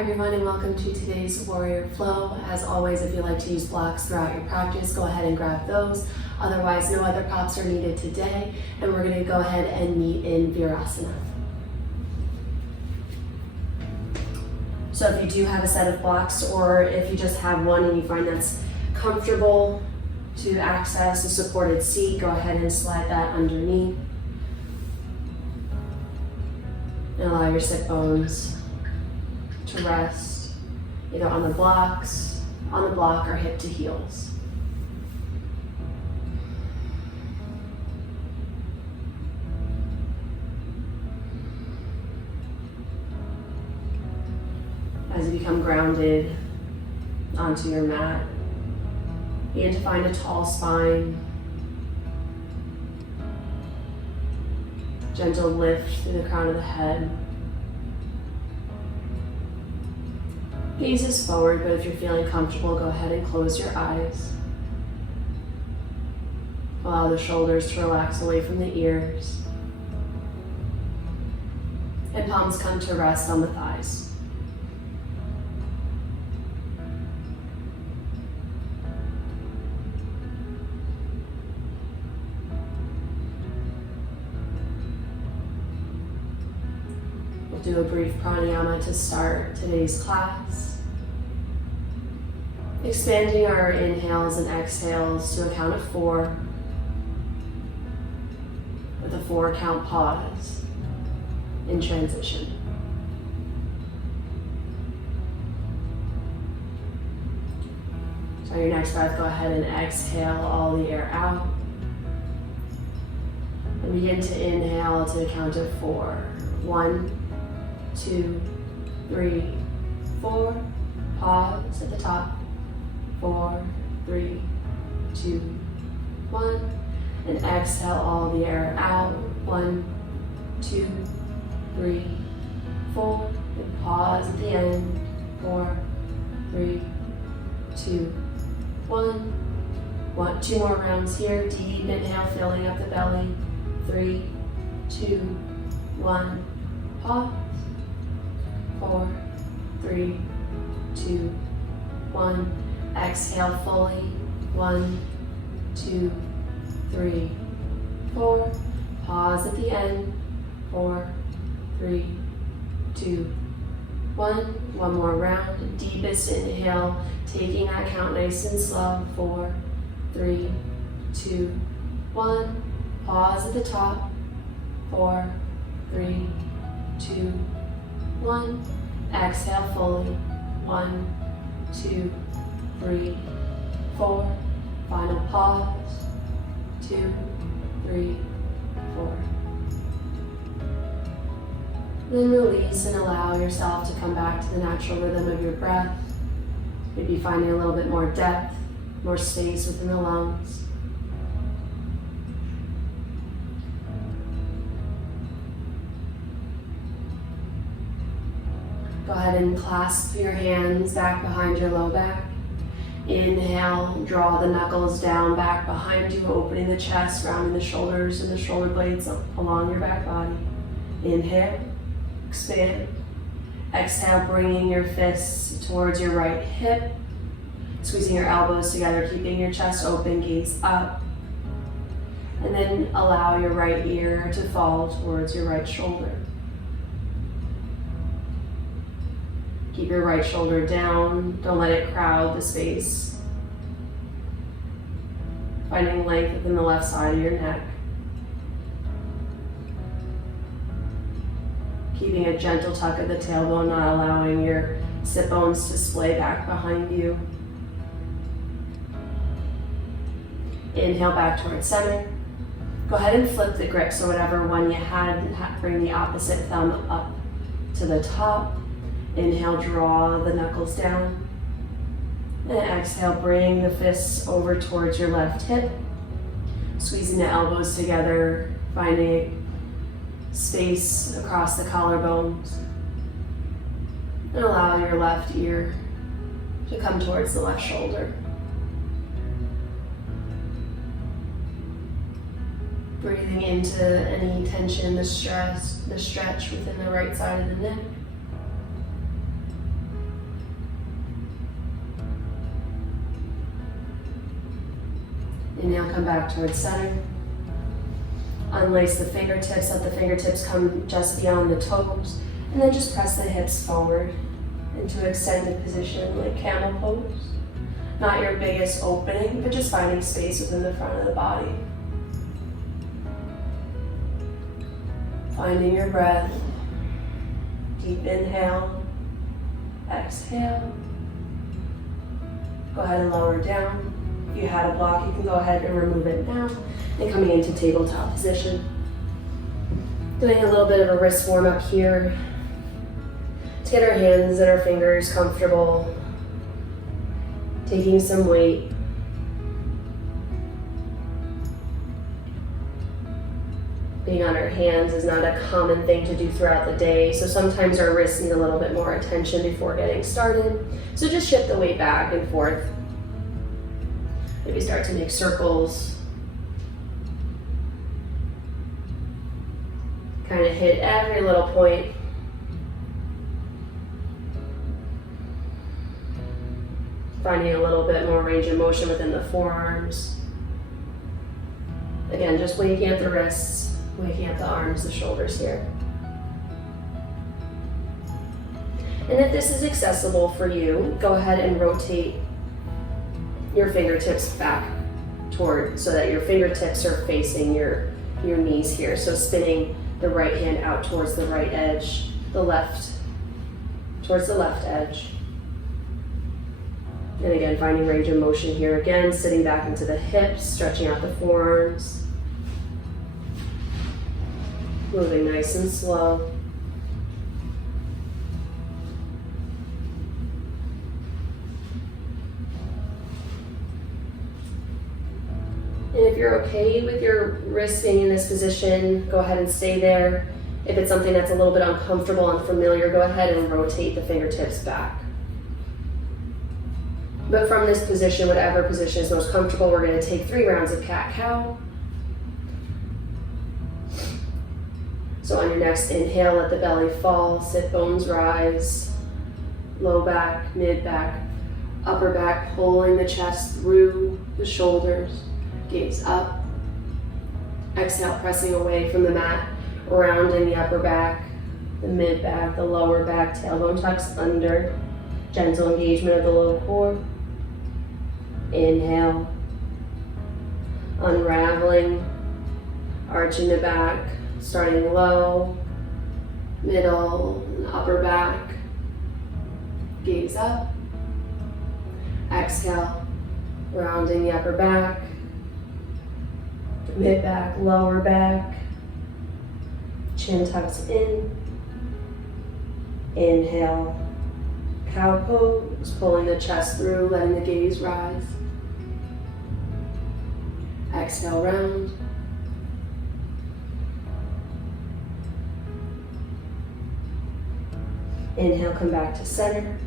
everyone, and welcome to today's Warrior Flow. As always, if you like to use blocks throughout your practice, go ahead and grab those. Otherwise, no other props are needed today, and we're going to go ahead and meet in Virasana. So if you do have a set of blocks, or if you just have one and you find that's comfortable to access a supported seat, go ahead and slide that underneath. And allow your sit bones to rest either on the block or hip to heels. As you become grounded onto your mat, begin to find a tall spine, gentle lift through the crown of the head. Gaze is forward, but if you're feeling comfortable, go ahead and close your eyes. Allow the shoulders to relax away from the ears. And palms come to rest on the thighs. We'll do a brief pranayama to start today's class. Expanding our inhales and exhales to a count of 4, with a 4-count pause in transition. So on your next breath, go ahead and exhale all the air out. And begin to inhale to a count of 4. 1, 2, 3, 4. Pause at the top. 4, 3, 2, 1. And exhale all the air out. 1, 2, 3, 4. And pause at the end. 4, 3, 2, 1. 2 more rounds here. Deep inhale, filling up the belly. 3, 2, 1. Pause. 4, 3, 2, 1. Exhale fully. 1, 2, 3, 4. Pause at the end. 4, 3, 2, 1. One more round. Deepest inhale, taking that count nice and slow. 4, 3, 2, 1. Pause at the top. 4, 3, 2, 1. Exhale fully. 1, 2, 3, 4. Final pause. 2, 3, 4. Then release and allow yourself to come back to the natural rhythm of your breath. Maybe finding a little bit more depth, more space within the lungs. Go ahead and clasp your hands back behind your low back. Inhale, draw the knuckles down back behind you, opening the chest, rounding the shoulders and the shoulder blades along your back body. Inhale, expand. Exhale, bringing your fists towards your right hip, squeezing your elbows together, keeping your chest open, gaze up. And then allow your right ear to fall towards your right shoulder. Keep your right shoulder down. Don't let it crowd the space. Finding length within the left side of your neck. Keeping a gentle tuck of the tailbone, not allowing your sit bones to splay back behind you. Inhale back towards center. Go ahead and flip the grip, so whatever one you had, bring the opposite thumb up to the top. Inhale, draw the knuckles down. And exhale, bring the fists over towards your left hip. Squeezing the elbows together, finding space across the collarbones. And allow your left ear to come towards the left shoulder. Breathing into any tension, the stretch within the right side of the neck. Inhale, come back towards center. Unlace the fingertips, let the fingertips come just beyond the toes, and then just press the hips forward into extended position like camel pose. Not your biggest opening, but just finding space within the front of the body. Finding your breath. Deep inhale, exhale. Go ahead and lower down. If you had a block, you can go ahead and remove it now. And coming into tabletop position. Doing a little bit of a wrist warm up here to get our hands and our fingers comfortable. Taking some weight. Being on our hands is not a common thing to do throughout the day, so sometimes our wrists need a little bit more attention before getting started. So just shift the weight back and forth. Maybe start to make circles. Kind of hit every little point. Finding a little bit more range of motion within the forearms. Again, just waking up the wrists, waking up the arms, the shoulders here. And if this is accessible for you, go ahead and rotate your fingertips back toward, so that your fingertips are facing your knees here. So spinning the right hand out towards the right edge, the left towards the left edge. And again, finding range of motion here. Again, sitting back into the hips, stretching out the forearms. Moving nice and slow. And if you're okay with your wrist being in this position, go ahead and stay there. If it's something that's a little bit uncomfortable, unfamiliar, go ahead and rotate the fingertips back. But from this position, whatever position is most comfortable, we're going to take 3 rounds of cat-cow. So on your next inhale, let the belly fall, sit bones rise, low back, mid back, upper back, pulling the chest through the shoulders, gaze up. Exhale, pressing away from the mat, rounding the upper back, the mid back, the lower back, tailbone tucks under, gentle engagement of the low core. Inhale, unraveling, arching the back, starting low, middle, and upper back. Gaze up. Exhale, rounding the upper back, mid back, lower back. Chin tucks in. Inhale, cow pose, pulling the chest through, letting the gaze rise. Exhale, round. Inhale, come back to center.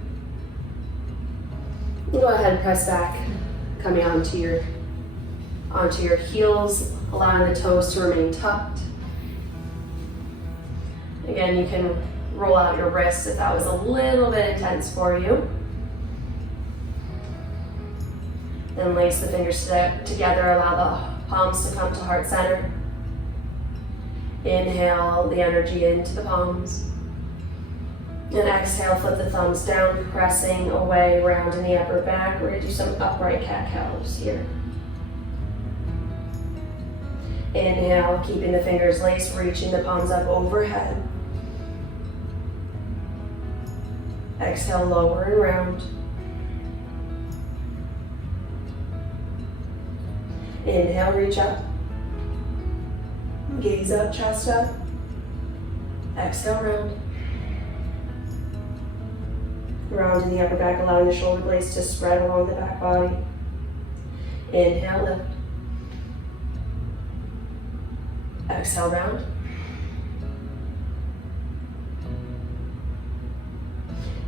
Go ahead and press back, coming onto your heels, allowing the toes to remain tucked. Again, you can roll out your wrists if that was a little bit intense for you. Then lace the fingers together, allow the palms to come to heart center. Inhale the energy into the palms. And exhale, flip the thumbs down, pressing away, round in the upper back. We're going to do some upright cat-cows here. Inhale, keeping the fingers laced, reaching the palms up overhead. Exhale, lower and round. Inhale, reach up. Gaze up, chest up. Exhale, round. Round in the upper back, allowing the shoulder blades to spread along the back body. Inhale, lift. Exhale, round.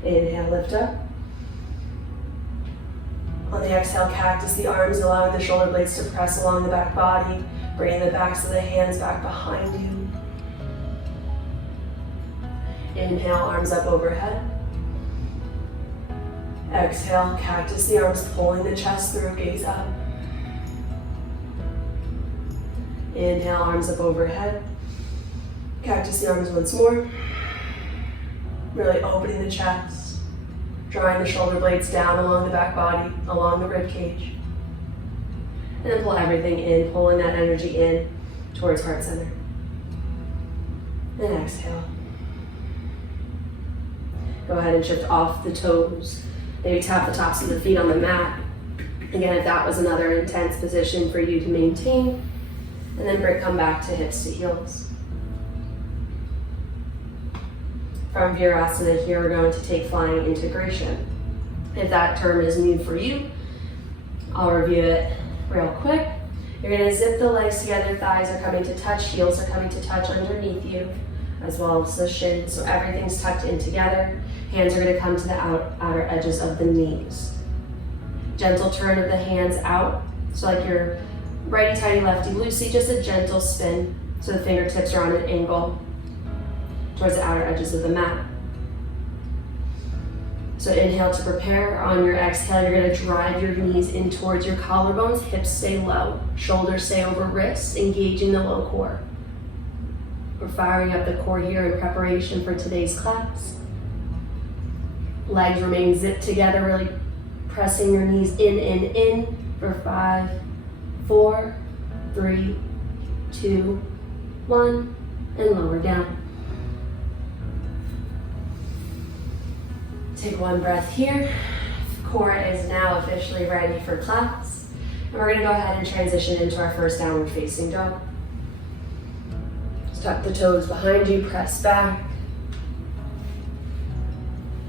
Inhale, lift up. On the exhale, cactus the arms, allowing the shoulder blades to press along the back body, bringing the backs of the hands back behind you. Inhale, arms up overhead. Exhale, cactus the arms, pulling the chest through, gaze up. Inhale, arms up overhead. Cactus the arms once more. Really opening the chest, drawing the shoulder blades down along the back body, along the rib cage. And then pull everything in, pulling that energy in towards heart center. And exhale. Go ahead and shift off the toes. Maybe tap the tops of the feet on the mat. Again, if that was another intense position for you to maintain. And then come back to hips to heels. From Virasana here, we're going to take flying integration. If that term is new for you, I'll review it real quick. You're going to zip the legs together, thighs are coming to touch, heels are coming to touch underneath you, as well as the shins, so everything's tucked in together. Hands are going to come to the outer edges of the knees. Gentle turn of the hands out, so like you're righty-tighty, lefty-loosey, just a gentle spin, so the fingertips are on an angle towards the outer edges of the mat. So inhale to prepare. On your exhale, you're going to drive your knees in towards your collarbones, hips stay low, shoulders stay over wrists, engaging the low core. We're firing up the core here in preparation for today's class. Legs remain zipped together, really pressing your knees in for 5, 4, 3, 2, 1, and lower down. Take one breath here. Core is now officially ready for class. And we're going to go ahead and transition into our first downward facing dog. Tuck the toes behind you, press back.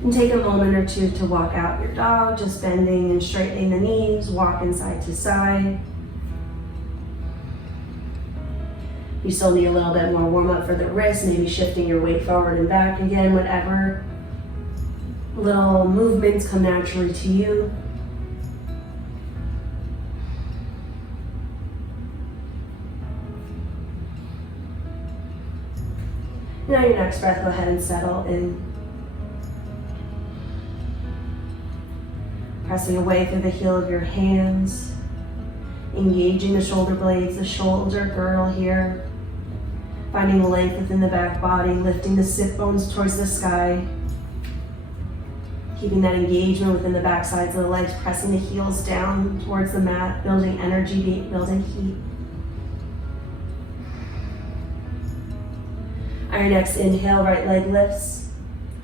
And take a moment or two to walk out your dog, just bending and straightening the knees, walking side to side. You still need a little bit more warm up for the wrists, maybe shifting your weight forward and back again, whatever little movements come naturally to you. Now your next breath, go ahead and settle in. Pressing away through the heel of your hands, engaging the shoulder blades, the shoulder girdle here, finding the length within the back body, lifting the sit bones towards the sky, keeping that engagement within the back sides of the legs, pressing the heels down towards the mat, building energy, building heat. On your next inhale, right leg lifts.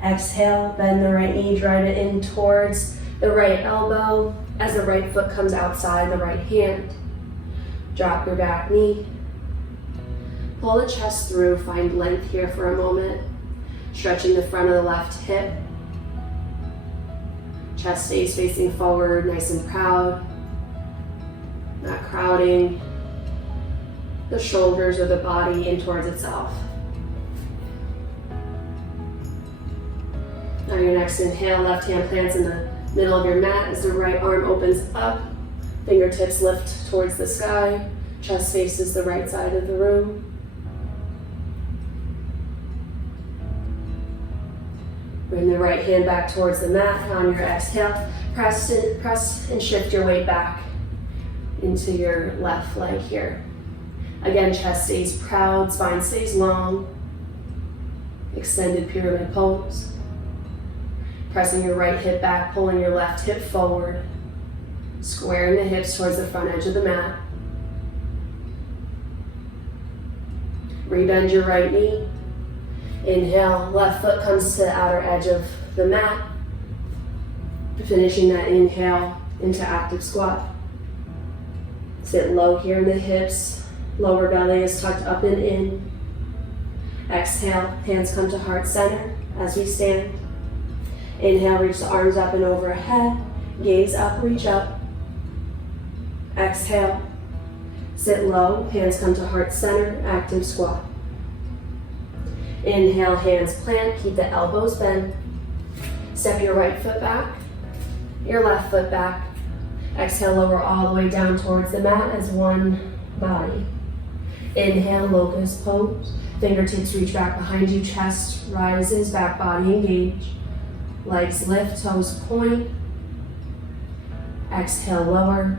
Exhale, bend the right knee, drive it in towards the right elbow as the right foot comes outside the right hand. Drop your back knee. Pull the chest through, find length here for a moment. Stretching the front of the left hip. Chest stays facing forward, nice and proud. Not crowding the shoulders or the body in towards itself. On your next inhale, left hand plants in the middle of your mat as the right arm opens up. Fingertips lift towards the sky. Chest faces the right side of the room. Bring the right hand back towards the mat. On your exhale, press and shift your weight back into your left leg here. Again, chest stays proud, spine stays long. Extended pyramid pose. Pressing your right hip back, pulling your left hip forward. Squaring the hips towards the front edge of the mat. Rebend your right knee. Inhale, left foot comes to the outer edge of the mat. Finishing that inhale into active squat. Sit low here in the hips. Lower belly is tucked up and in. Exhale, hands come to heart center as we stand. Inhale, reach the arms up and overhead. Gaze up, reach up. Exhale. Sit low, hands come to heart center, active squat. Inhale, hands plant, keep the elbows bent. Step your right foot back, your left foot back. Exhale, lower all the way down towards the mat as one body. Inhale, locust pose. Fingertips reach back behind you, chest rises, back body engage. Legs lift, toes point. Exhale, lower.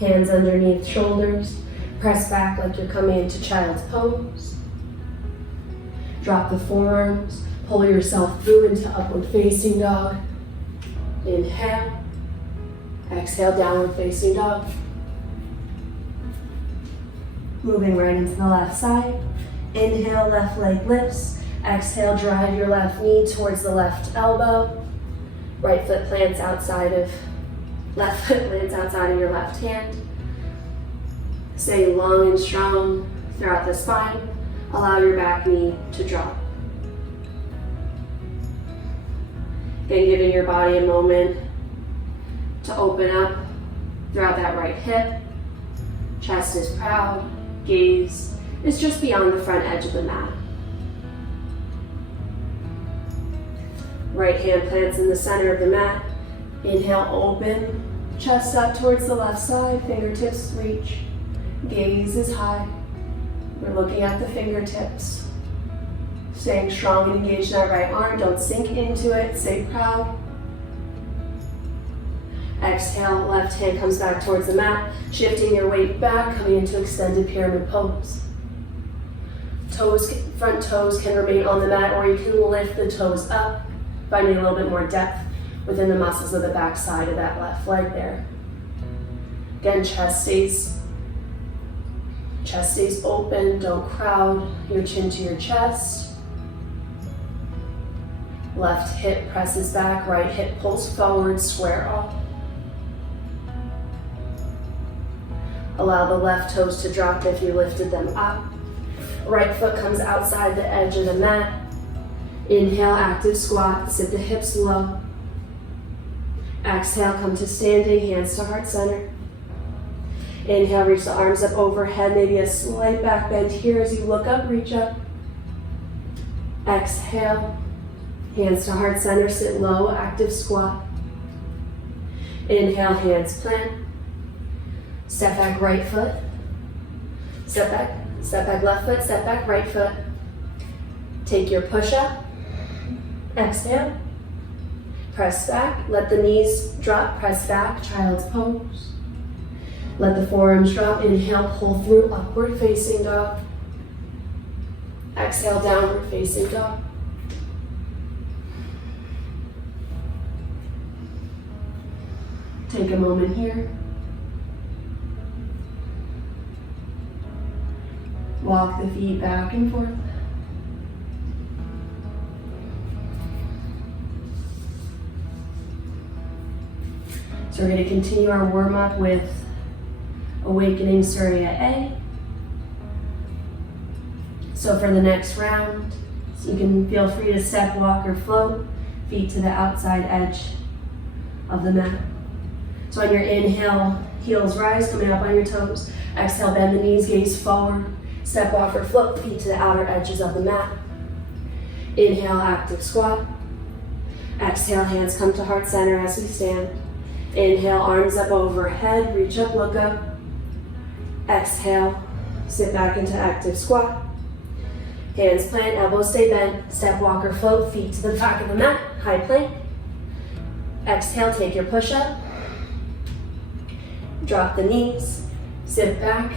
Hands underneath shoulders. Press back like you're coming into child's pose. Drop the forearms, pull yourself through into upward facing dog. Inhale. Exhale, downward facing dog. Moving right into the left side. Inhale, left leg lifts. Exhale, drive your left knee towards the left elbow. Right foot plants outside of, left foot lands outside of your left hand. Stay long and strong throughout the spine. Allow your back knee to drop. Again, giving your body a moment to open up throughout that right hip. Chest is proud. Gaze is just beyond the front edge of the mat. Right hand plants in the center of the mat. Inhale, open. Chest up towards the left side. Fingertips reach. Gaze is high. We're looking at the fingertips. Staying strong and engaged in that right arm. Don't sink into it. Stay proud. Exhale, left hand comes back towards the mat. Shifting your weight back, coming into extended pyramid pose. Front toes can remain on the mat, or you can lift the toes up, finding a little bit more depth within the muscles of the back side of that left leg there. Again, chest stays open, don't crowd your chin to your chest. Left hip presses back, right hip pulls forward, square off. Allow the left toes to drop if you lifted them up. Right foot comes outside the edge of the mat. Inhale, active squat, sit the hips low. Exhale, come to standing, hands to heart center. Inhale, reach the arms up overhead, maybe a slight back bend here as you look up, reach up. Exhale, hands to heart center, sit low, active squat. Inhale, hands plant. Step back right foot. Step back left foot, step back right foot. Take your push up. Exhale. Press back, let the knees drop, press back, child's pose. Let the forearms drop, inhale, pull through, upward facing dog. Exhale, downward facing dog. Take a moment here. Walk the feet back and forth. So we're going to continue our warm-up with Awakening Surya A. So for the next round, you can feel free to step, walk, or float, feet to the outside edge of the mat. So on your inhale, heels rise, coming up on your toes. Exhale, bend the knees, gaze forward. Step, walk, or float, feet to the outer edges of the mat. Inhale, active squat. Exhale, hands come to heart center as we stand. Inhale, arms up overhead, reach up, look up. Exhale, sit back into active squat. Hands plant, elbows stay bent. Step, walk, or float, feet to the back of the mat, high plank. Exhale, take your push up. Drop the knees, sit back.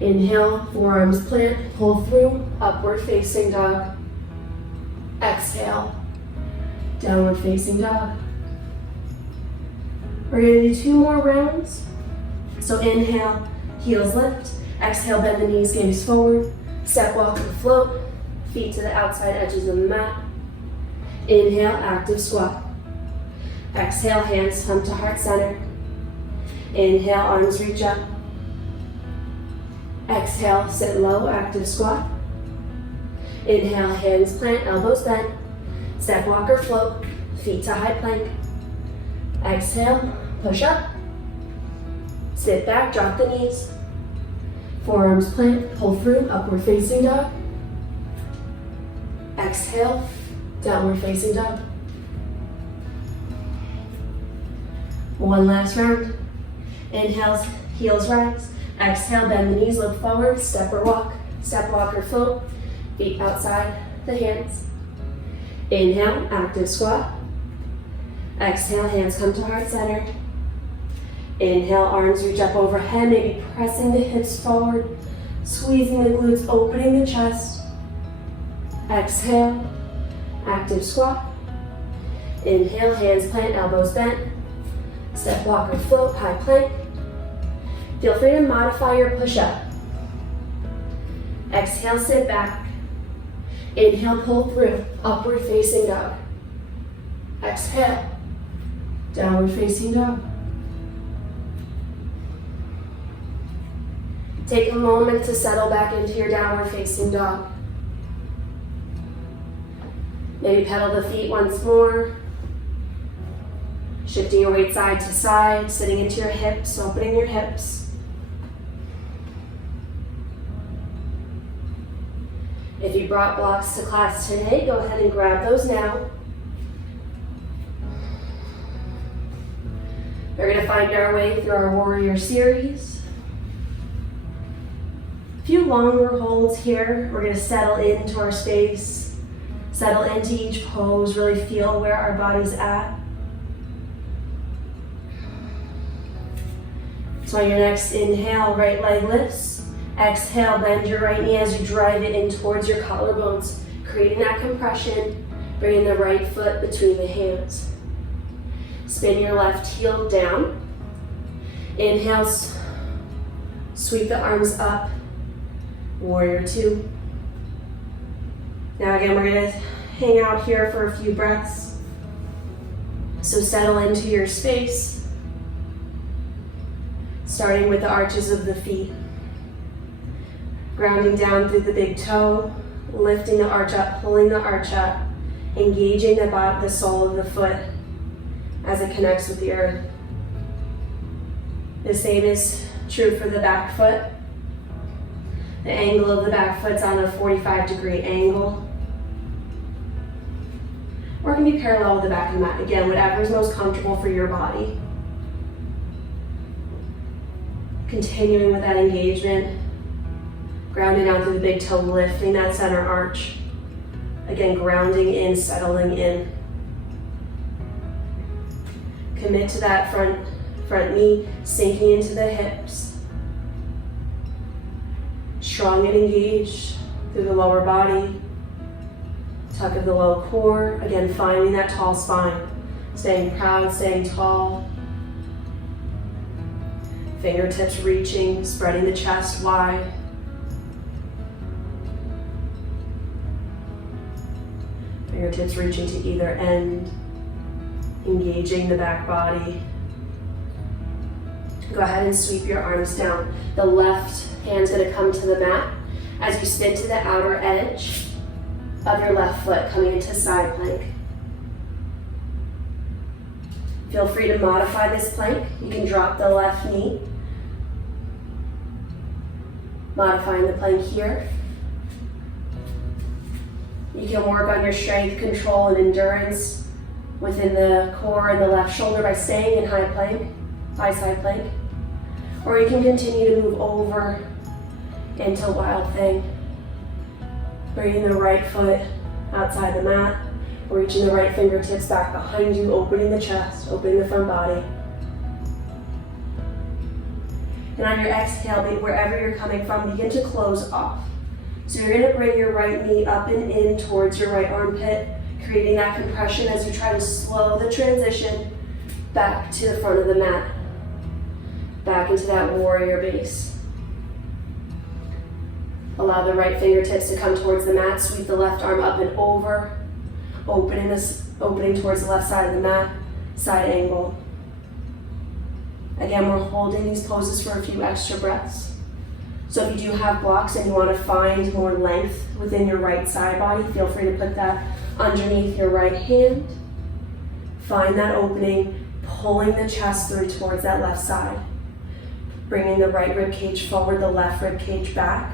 Inhale, forearms plant, pull through, upward facing dog. Exhale, downward facing dog. We're going to do 2 more rounds. So inhale, heels lift. Exhale, bend the knees, gaze forward. Step, walk, or float. Feet to the outside edges of the mat. Inhale, active squat. Exhale, hands come to heart center. Inhale, arms reach up. Exhale, sit low, active squat. Inhale, hands plant, elbows bent. Step, walk, or float. Feet to high plank. Exhale, push up. Sit back, drop the knees. Forearms plant, pull through, upward facing dog. Exhale, downward facing dog. One last round. Inhale, heels rise. Exhale, bend the knees, look forward, step or walk. Step, walk, or float. Feet outside the hands. Inhale, active squat. Exhale, hands come to heart center. Inhale, arms reach up overhead, maybe pressing the hips forward, squeezing the glutes, opening the chest. Exhale, active squat. Inhale, hands plant, elbows bent. Step, walk, or float, high plank. Feel free to modify your push-up. Exhale, sit back. Inhale, pull through, upward facing dog. Exhale, downward facing dog. Take a moment to settle back into your downward facing dog. Maybe pedal the feet once more. Shifting your weight side to side, sitting into your hips, opening your hips. If you brought blocks to class today, go ahead and grab those now. We're going to find our way through our warrior series. A few longer holds here. We're going to settle into our space, settle into each pose, really feel where our body's at. So on your next inhale, right leg lifts. Exhale, bend your right knee as you drive it in towards your collarbones, creating that compression, bringing the right foot between the hands. Spin your left heel down. Inhale, sweep the arms up, warrior two. Now again, we're gonna hang out here for a few breaths. So settle into your space, starting with the arches of the feet. Grounding down through the big toe, lifting the arch up, pulling the arch up, engaging the sole of the foot as it connects with the earth. The same is true for the back foot. The angle of the back foot's on a 45-degree angle. Or it can be parallel with the back of the mat. Again, whatever is most comfortable for your body. Continuing with that engagement. Grounding down through the big toe, lifting that center arch. Again, grounding in, settling in. Commit to that front knee, sinking into the hips. Strong and engaged through the lower body. Tuck of the low core. Again, finding that tall spine. Staying proud, staying tall. Fingertips reaching, spreading the chest wide. Fingertips reaching to either end, engaging the back body. Go ahead and sweep your arms down. The left hand's gonna come to the mat as you spin to the outer edge of your left foot, coming into side plank. Feel free to modify this plank. You can drop the left knee. Modifying the plank here. You can work on your strength, control, and endurance within the core and the left shoulder by staying in high plank, high side plank. Or you can continue to move over into wild thing. Bringing the right foot outside the mat, reaching the right fingertips back behind you, opening the chest, opening the front body. And on your exhale, wherever you're coming from, begin to close off. So you're gonna bring your right knee up and in towards your right armpit, creating that compression as you try to slow the transition back to the front of the mat, back into that warrior base. Allow the right fingertips to come towards the mat, sweep the left arm up and over, opening towards the left side of the mat, side angle. Again, we're holding these poses for a few extra breaths. So if you do have blocks and you want to find more length within your right side body, feel free to put that underneath your right hand. Find that opening, pulling the chest through towards that left side. Bringing the right rib cage forward, the left rib cage back.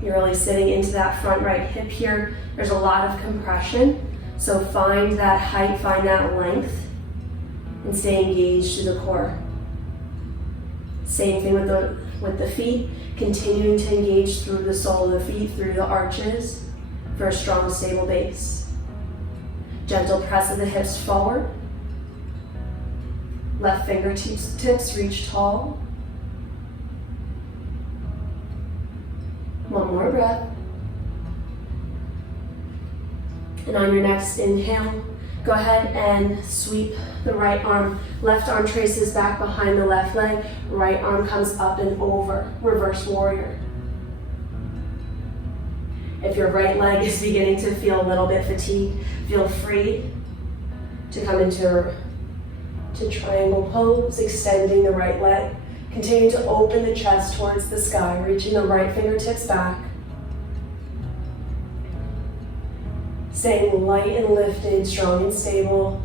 You're really sitting into that front right hip here. There's a lot of compression, so find that height, find that length, and stay engaged to the core. Same thing with the feet, continuing to engage through the sole of the feet, through the arches for a strong, stable base. Gentle press of the hips forward. Left fingertips reach tall. One more breath. And on your next inhale, go ahead and sweep the right arm. Left arm traces back behind the left leg. Right arm comes up and over. Reverse warrior. If your right leg is beginning to feel a little bit fatigued, feel free to come into triangle pose, extending the right leg. Continue to open the chest towards the sky, reaching the right fingertips back. Staying light and lifted, strong and stable.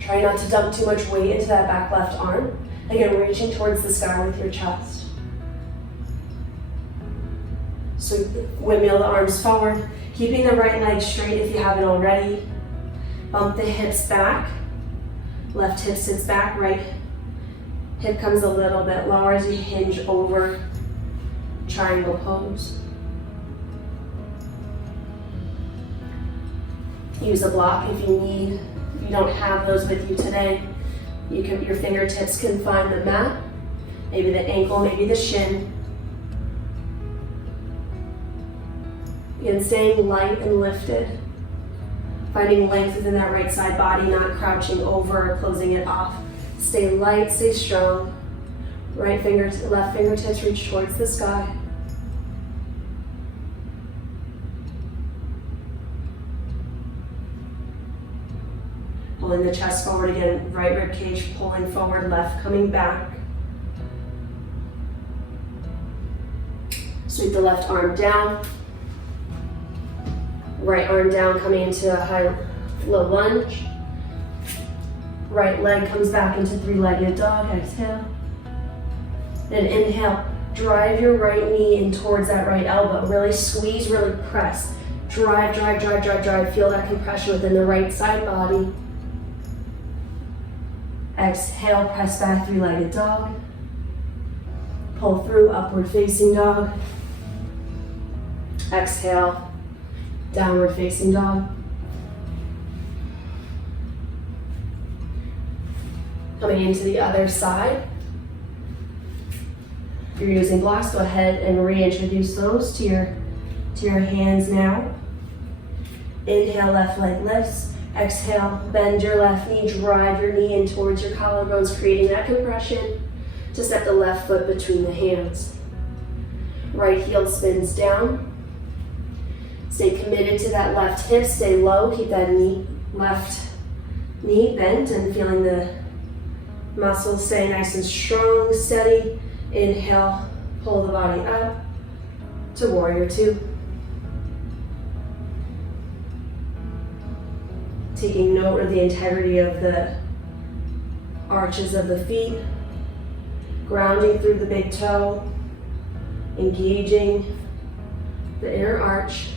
Try not to dump too much weight into that back left arm. Again, reaching towards the sky with your chest. So windmill the arms forward, keeping the right leg straight if you haven't already. Bump the hips back. Left hip sits back, right hip comes a little bit lower as you hinge over triangle pose. Use a block if you need. If you don't have those with you today, your fingertips can find the mat, maybe the ankle, maybe the shin. Again, staying light and lifted. Finding length within that right side body, not crouching over or closing it off. Stay light, stay strong. Left fingertips reach towards the sky. Pulling the chest forward again, right rib cage pulling forward, left coming back. Sweep the left arm down. Right arm down, coming into a high low lunge. Right leg comes back into three-legged dog. Exhale. Then inhale, drive your right knee in towards that right elbow. Really squeeze, really press. Drive, drive, drive, drive, drive. Feel that compression within the right side body. Exhale, press back, three-legged dog. Pull through, upward facing dog. Exhale. Downward facing dog. Coming into the other side. If you're using blocks, go ahead and reintroduce those to your hands now. Inhale, left leg lifts. Exhale, bend your left knee, drive your knee in towards your collarbones, creating that compression to step the left foot between the hands. Right heel spins down. Stay committed to that left hip, stay low, keep that left knee bent and feeling the muscles stay nice and strong, steady. Inhale, pull the body up to warrior two. Taking note of the integrity of the arches of the feet, grounding through the big toe, engaging the inner arch.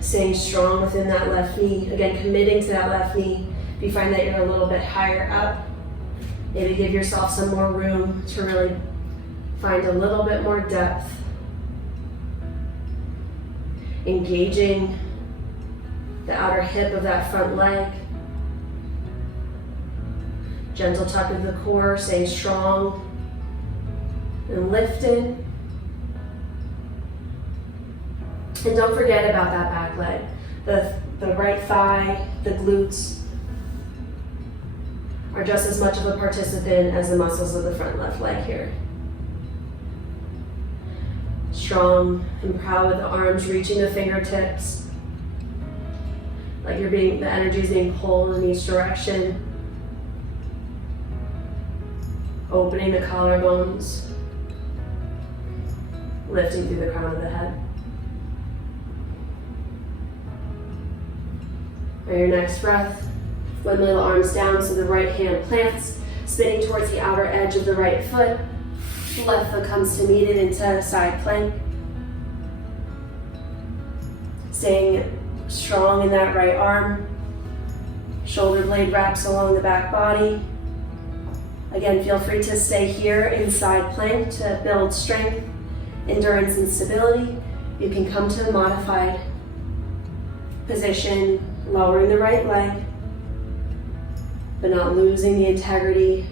Staying strong within that left knee. Again, committing to that left knee. If you find that you're a little bit higher up, maybe give yourself some more room to really find a little bit more depth. Engaging the outer hip of that front leg. Gentle tuck of the core, staying strong and lifted. And don't forget about that back leg. The right thigh, the glutes are just as much of a participant as the muscles of the front left leg here. Strong and proud with the arms reaching the fingertips. Like the energy is being pulled in each direction. Opening the collarbones. Lifting through the crown of the head. For your next breath, windmill arms down so the right hand plants, spinning towards the outer edge of the right foot. Left foot comes to meet it into side plank. Staying strong in that right arm. Shoulder blade wraps along the back body. Again, feel free to stay here in side plank to build strength, endurance, and stability. You can come to a modified position, lowering the right leg, but not losing the integrity,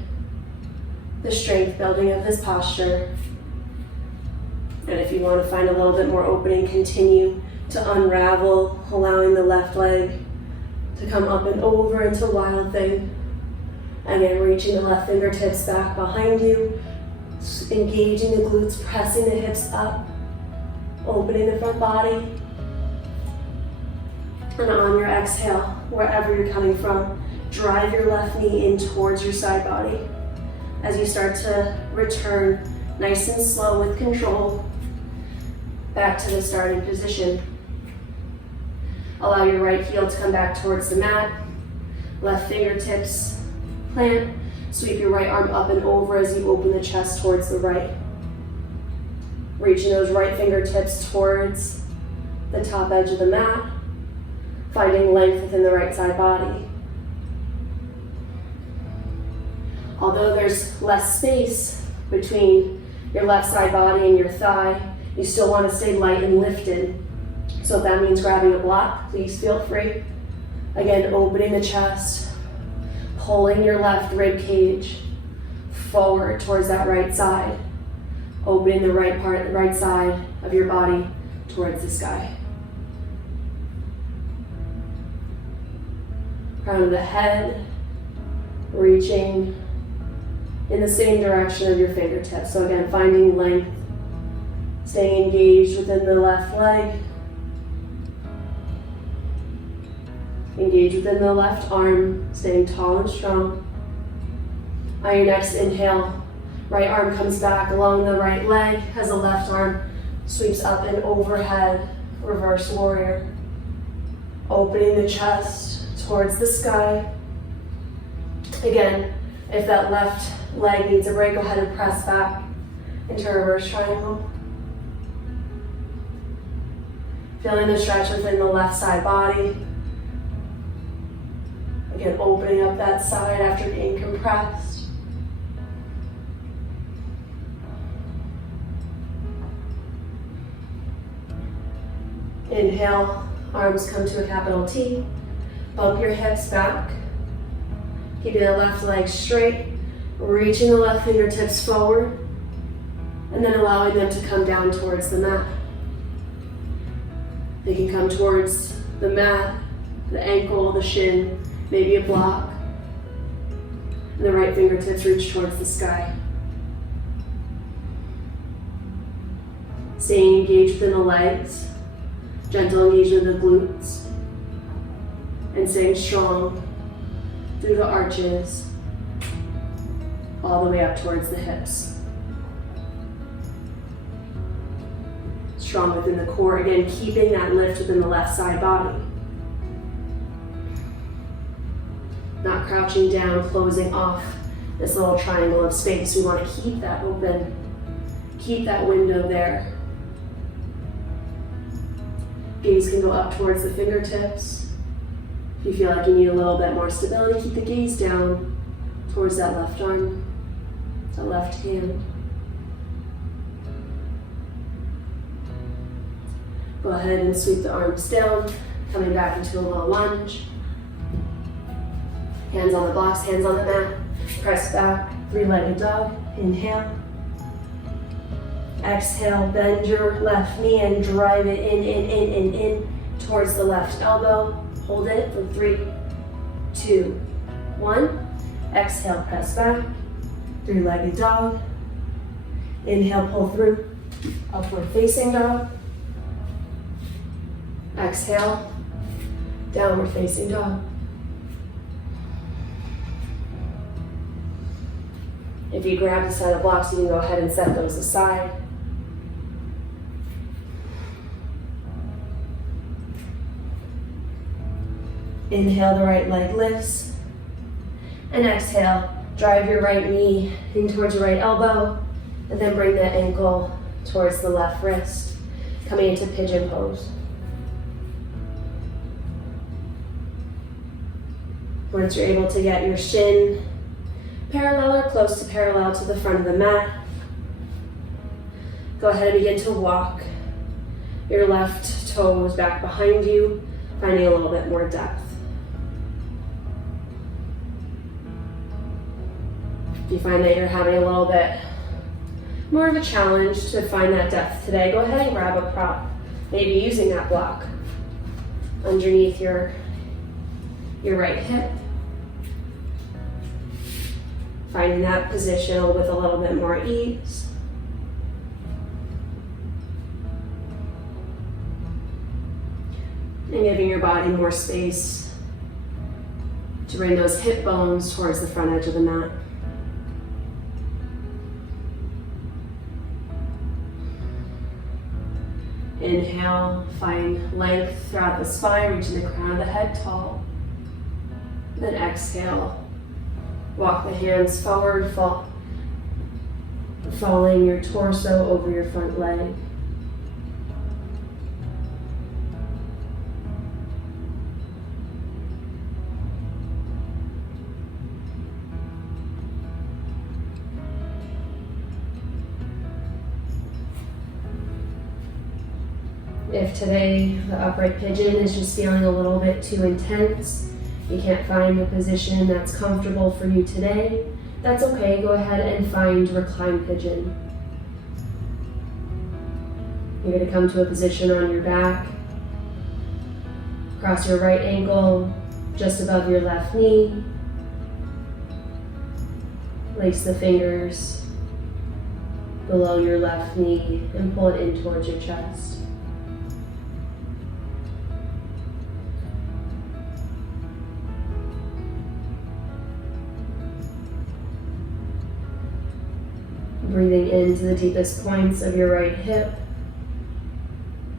the strength building of this posture. And if you want to find a little bit more opening, continue to unravel, allowing the left leg to come up and over into Wild Thing. Again, reaching the left fingertips back behind you, engaging the glutes, pressing the hips up, opening the front body. And on your exhale, wherever you're coming from, drive your left knee in towards your side body. As you start to return nice and slow with control back to the starting position. Allow your right heel to come back towards the mat. Left fingertips plant. Sweep your right arm up and over as you open the chest towards the right. Reaching those right fingertips towards the top edge of the mat. Finding length within the right side body. Although there's less space between your left side body and your thigh, you still want to stay light and lifted. So if that means grabbing a block, please feel free. Again, opening the chest, pulling your left rib cage forward towards that right side. Opening the right side of your body towards the sky. Crown of the head, reaching in the same direction of your fingertips. So again, finding length, staying engaged within the left leg. Engage within the left arm, staying tall and strong. On your next inhale, right arm comes back along the right leg as the left arm sweeps up and overhead, reverse warrior. Opening the chest towards the sky. Again, if that left leg needs a break, go ahead and press back into reverse triangle. Feeling the stretch within the left side body. Again, opening up that side after being compressed. Inhale, arms come to a capital T. Bump your hips back. Keeping the left leg straight. Reaching the left fingertips forward. And then allowing them to come down towards the mat. They can come towards the mat, the ankle, the shin, maybe a block. And the right fingertips reach towards the sky. Staying engaged within the legs. Gentle engagement of the glutes. And staying strong through the arches, all the way up towards the hips. Strong within the core, again, keeping that lift within the left side body. Not crouching down, closing off this little triangle of space. We want to keep that open, keep that window there. Gaze can go up towards the fingertips. If you feel like you need a little bit more stability, keep the gaze down towards that left arm, that left hand. Go ahead and sweep the arms down, coming back into a low lunge. Hands on the blocks, hands on the mat. Press back, three-legged dog. Inhale. Exhale, bend your left knee and drive it in towards the left elbow. Hold it for 3, 2, 1. Exhale, press back. Three-legged dog. Inhale, pull through. Upward facing dog. Exhale, downward facing dog. If you grab the side of the blocks, you can go ahead and set those aside. Inhale, the right leg lifts. And exhale, drive your right knee in towards your right elbow, and then bring that ankle towards the left wrist, coming into pigeon pose. Once you're able to get your shin parallel or close to parallel to the front of the mat, go ahead and begin to walk your left toes back behind you, finding a little bit more depth. If you find that you're having a little bit more of a challenge to find that depth today, go ahead and grab a prop, maybe using that block underneath your right hip. Finding that position with a little bit more ease. And giving your body more space to bring those hip bones towards the front edge of the mat. Inhale, find length throughout the spine, reaching the crown of the head tall. Then exhale, walk the hands forward, falling your torso over your front leg. If today the upright pigeon is just feeling a little bit too intense, you can't find a position that's comfortable for you today, that's okay. Go ahead and find reclined pigeon. You're going to come to a position on your back. Cross your right ankle just above your left knee. Place the fingers below your left knee and pull it in towards your chest. Breathing into the deepest points of your right hip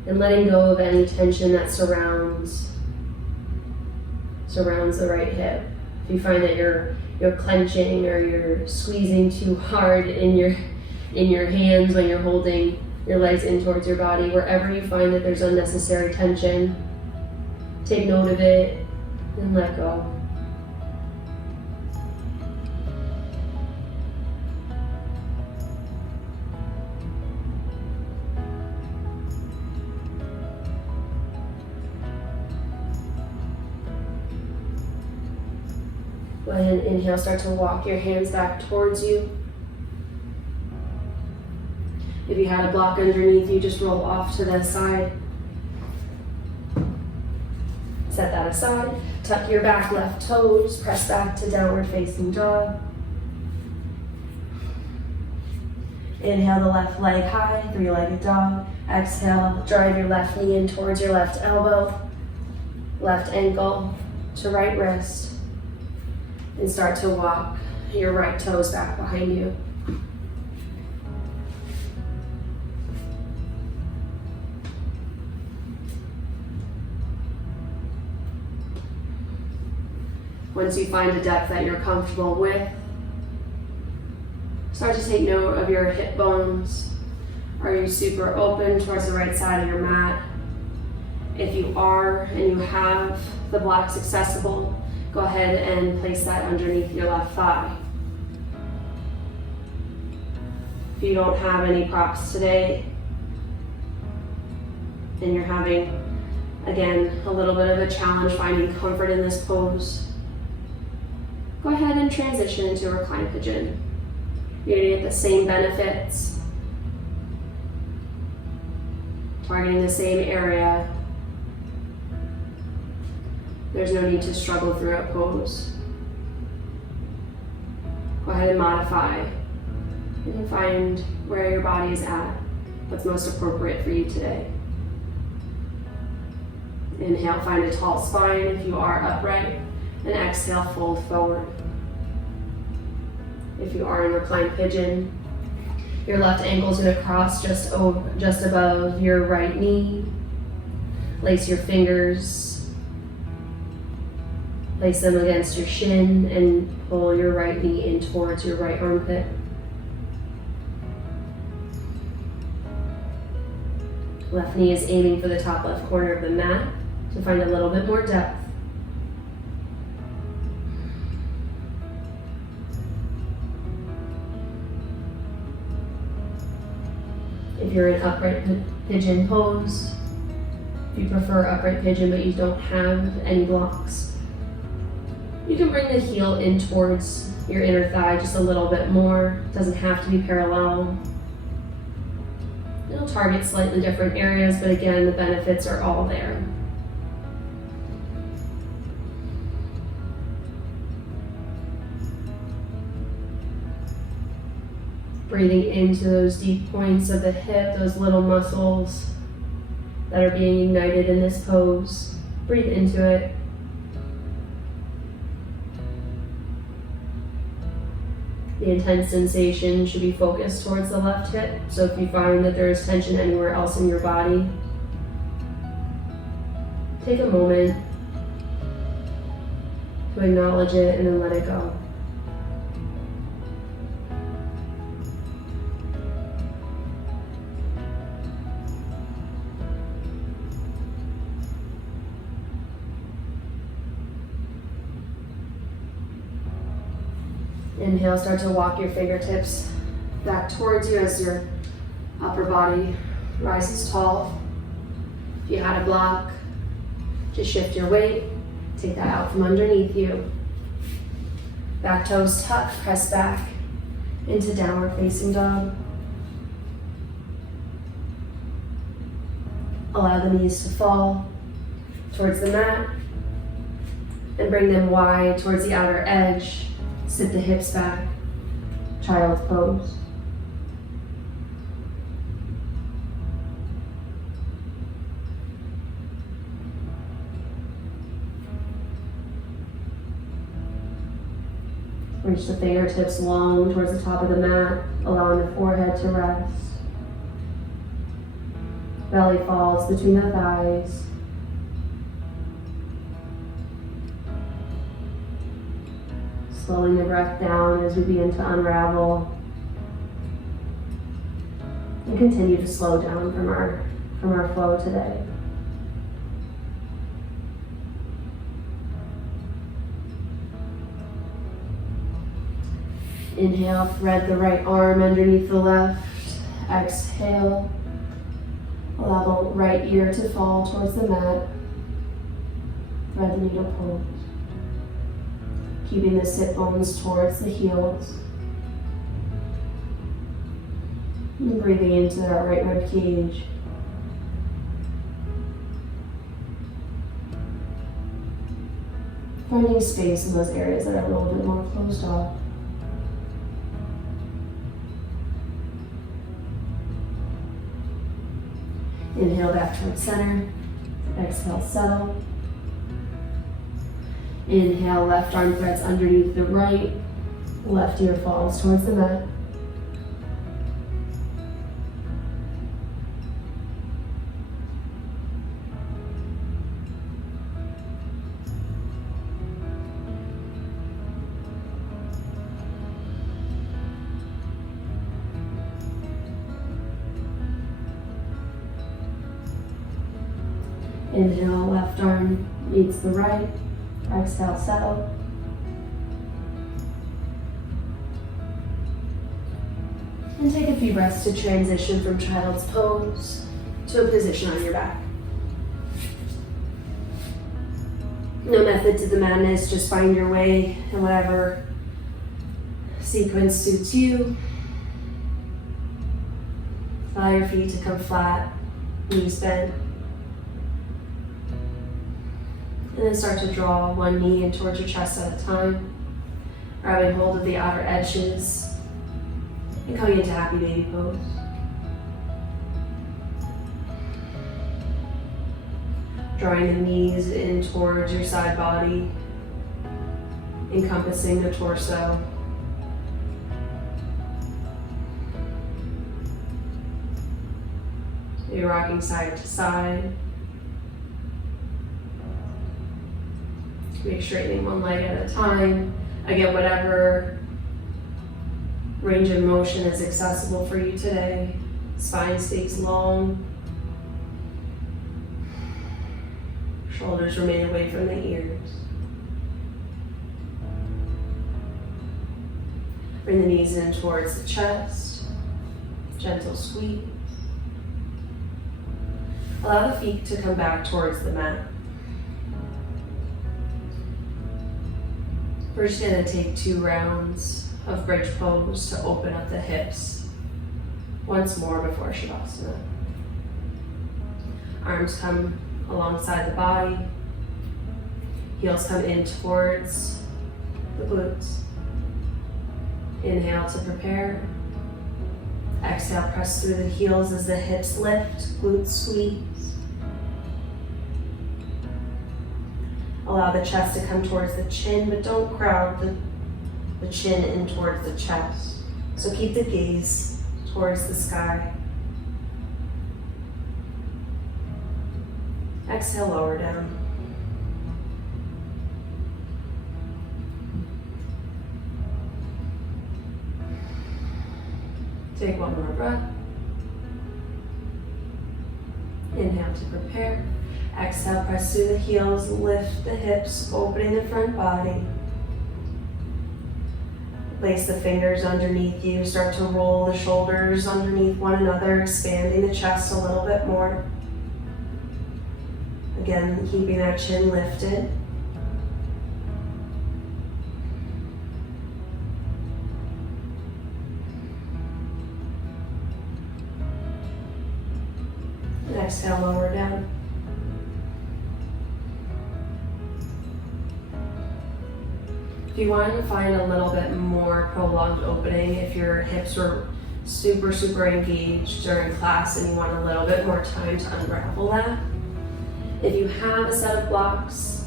and letting go of any tension that surrounds the right hip. If you find that you're clenching or you're squeezing too hard in your hands when you're holding your legs in towards your body, wherever you find that there's unnecessary tension, take note of it and let go. Go ahead and inhale, start to walk your hands back towards you. If you had a block underneath you, just roll off to the side. Set that aside. Tuck your back left toes, press back to downward facing dog. Inhale the left leg high, three-legged dog. Exhale, drive your left knee in towards your left elbow, left ankle to right wrist. And start to walk your right toes back behind you. Once you find a depth that you're comfortable with, start to take note of your hip bones. Are you super open towards the right side of your mat? If you are and you have the blocks accessible, go ahead and place that underneath your left thigh. If you don't have any props today and you're having, again, a little bit of a challenge finding comfort in this pose, go ahead and transition into a reclined pigeon. You're going to get the same benefits, targeting the same area. There's no need to struggle through a pose. Go ahead and modify. You can find where your body is at, what's most appropriate for you today. Inhale, find a tall spine if you are upright, and exhale, fold forward. If you are in reclined pigeon, your left ankle is going to cross just above your right knee. Lace your fingers. Place them against your shin and pull your right knee in towards your right armpit. Left knee is aiming for the top left corner of the mat to find a little bit more depth. If you're in upright pigeon pose, if you prefer upright pigeon but you don't have any blocks, you can bring the heel in towards your inner thigh just a little bit more. It doesn't have to be parallel. It'll target slightly different areas, but again, the benefits are all there. Breathing into those deep points of the hip, those little muscles that are being ignited in this pose. Breathe into it. The intense sensation should be focused towards the left hip. So if you find that there is tension anywhere else in your body, take a moment to acknowledge it and then let it go. Inhale, start to walk your fingertips back towards you as your upper body rises tall. If you had a block, just shift your weight, take that out from underneath you. Back toes tuck, press back into downward facing dog. Allow the knees to fall towards the mat and bring them wide towards the outer edge. Sit the hips back, child's pose. Reach the fingertips long towards the top of the mat, allowing the forehead to rest. Belly falls between the thighs. Slowing the breath down as we begin to unravel. And continue to slow down from our flow today. Inhale, thread the right arm underneath the left. Exhale. Allow the right ear to fall towards the mat. Thread the needle point. Keeping the sit bones towards the heels. And breathing into that right rib cage. Finding space in those areas that are a little bit more closed off. Inhale back towards center. Exhale, settle. Inhale, left arm threads underneath the right. Left ear falls towards the mat. Inhale, left arm meets the right. Exhale, settle. And take a few breaths to transition from child's pose to a position on your back. No method to the madness, just find your way in whatever sequence suits you. Allow your feet to come flat, knees bent. And then start to draw one knee in towards your chest at a time, grabbing hold of the outer edges and coming into happy baby pose. Drawing the knees in towards your side body, encompassing the torso. You're rocking side to side. Make straightening one leg at a time. Again, whatever range of motion is accessible for you today. Spine stays long. Shoulders remain away from the ears. Bring the knees in towards the chest. Gentle squeeze. Allow the feet to come back towards the mat. We're just going to take 2 rounds of bridge pose to open up the hips once more before Shavasana. Arms come alongside the body. Heels come in towards the glutes. Inhale to prepare. Exhale, press through the heels as the hips lift, glutes squeeze. Allow the chest to come towards the chin, but don't crowd the chin in towards the chest. So keep the gaze towards the sky. Exhale, lower down. Take one more breath. Inhale to prepare. Exhale, press through the heels, lift the hips, opening the front body. Place the fingers underneath you, start to roll the shoulders underneath one another, expanding the chest a little bit more. Again, keeping that chin lifted. And exhale, lower down. If you want to find a little bit more prolonged opening, if your hips were super engaged during class and you want a little bit more time to unravel that, if you have a set of blocks,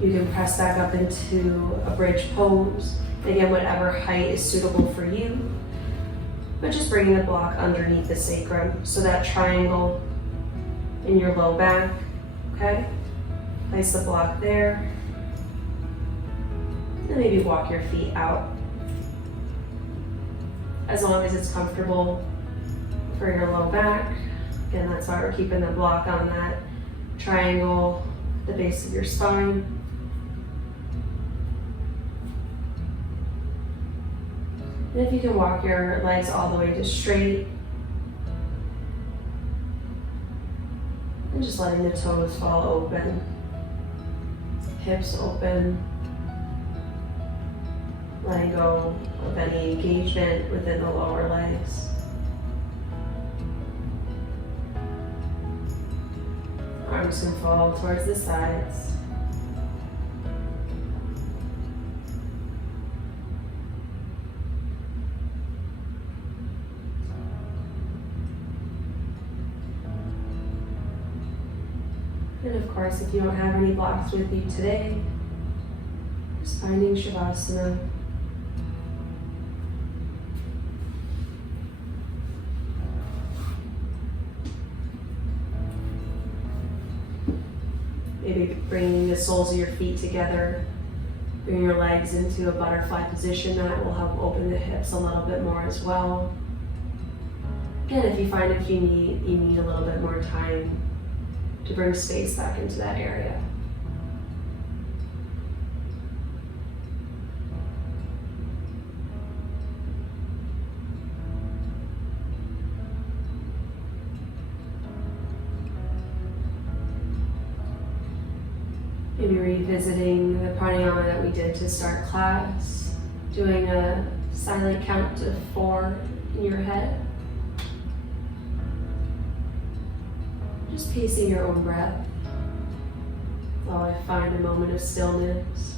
you can press back up into a bridge pose. Again, whatever height is suitable for you, but just bringing the block underneath the sacrum, so that triangle in your low back, okay? Place the block there, and maybe walk your feet out. As long as it's comfortable for your low back. Again, that's why we're keeping the block on that triangle, the base of your spine. And if you can walk your legs all the way to straight, and just letting the toes fall open. Hips open, letting go of any engagement within the lower legs. Arms can fall towards the sides. And of course, if you don't have any blocks with you today, just finding Shavasana. Maybe bringing the soles of your feet together, bring your legs into a butterfly position. That will help open the hips a little bit more as well. Again, if you find you need a little bit more time to bring space back into that area. Maybe revisiting the pranayama that we did to start class, doing a silent count to 4 in your head. Just pacing your own breath while I find a moment of stillness.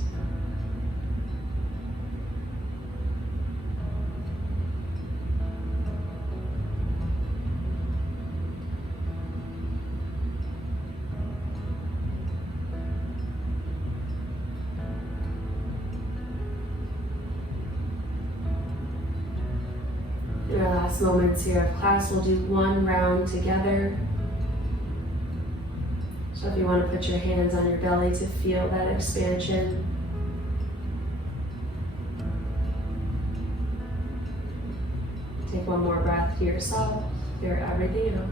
In our last moments here of class, we'll do 1 round together. So if you want to put your hands on your belly to feel that expansion. Take 1 more breath to yourself, clear everything out.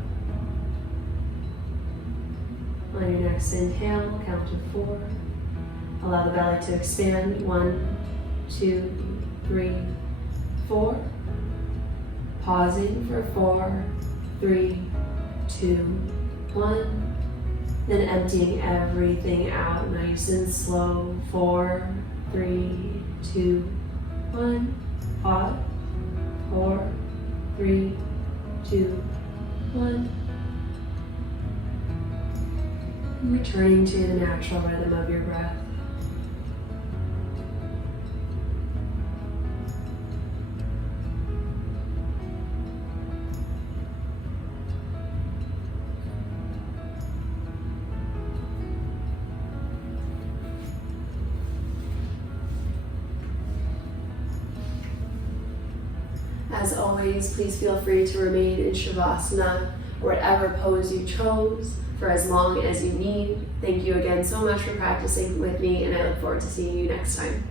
On your next inhale, count to 4. Allow the belly to expand. 1, 2, 3, 4. Pausing for 4, 3, 2, 1. Then emptying everything out nice and slow. 4, 3, 2, 1. Pause. 4, 3, 2, 1. And returning to the natural rhythm of your breath. As always, please feel free to remain in Shavasana or whatever pose you chose for as long as you need. Thank you again so much for practicing with me, and I look forward to seeing you next time.